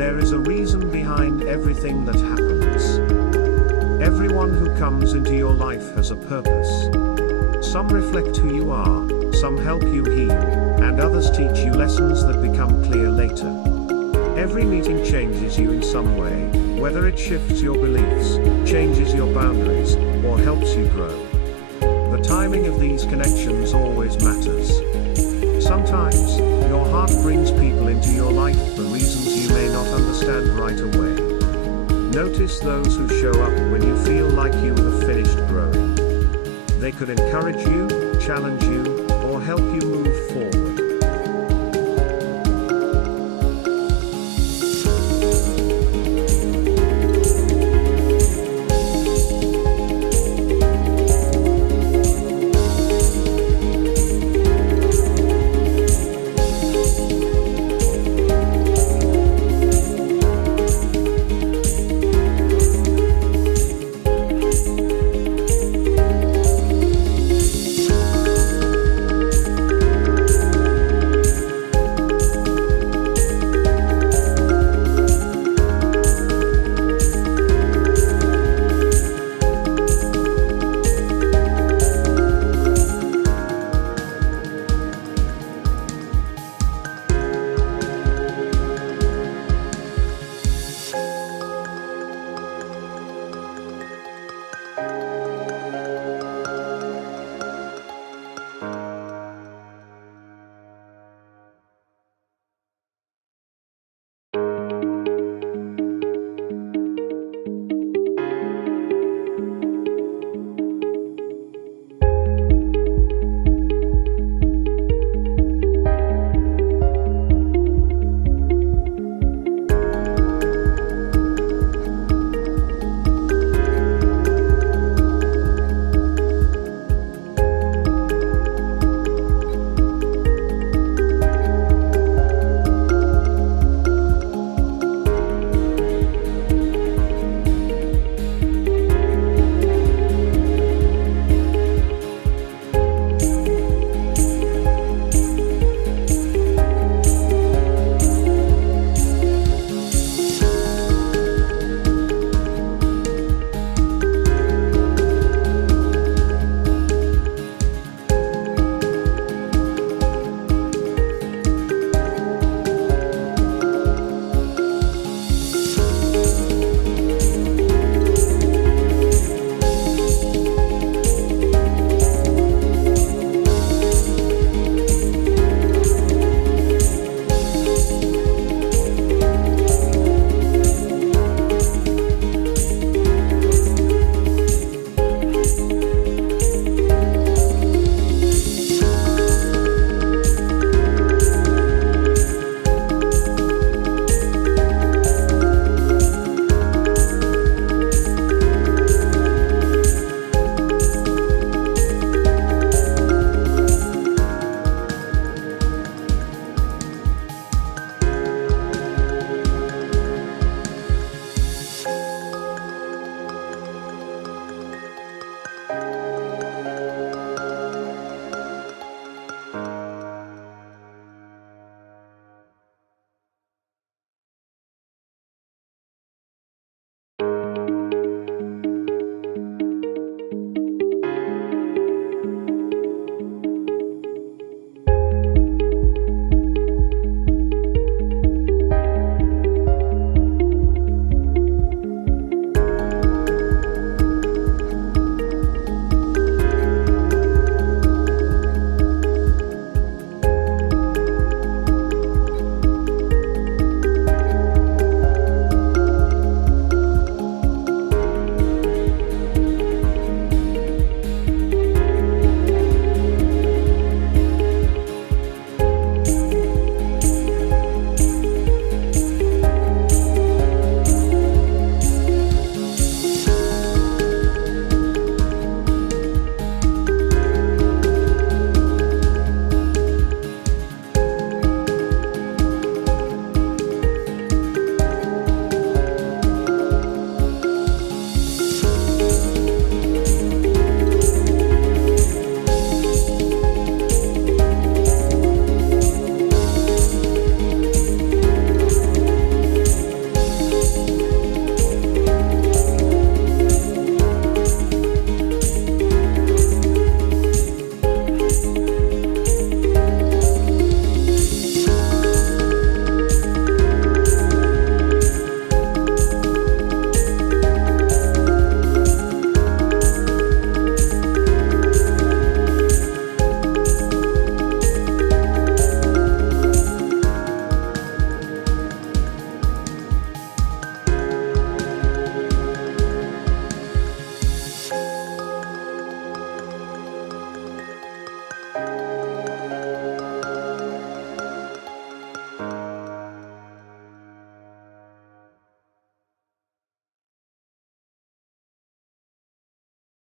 There is a reason behind everything that happens. Everyone who comes into your life has a purpose. Some reflect who you are, some help you heal, and others teach you lessons that become clear later. Every meeting changes you in some way, whether it shifts your beliefs, changes your boundaries, or helps you grow. The timing of these connections always matters. Sometimes, your heart brings people into your life for reasons you may not understand right away. Notice those who show up when you feel like you have finished growing. They could encourage you, challenge you, or help you move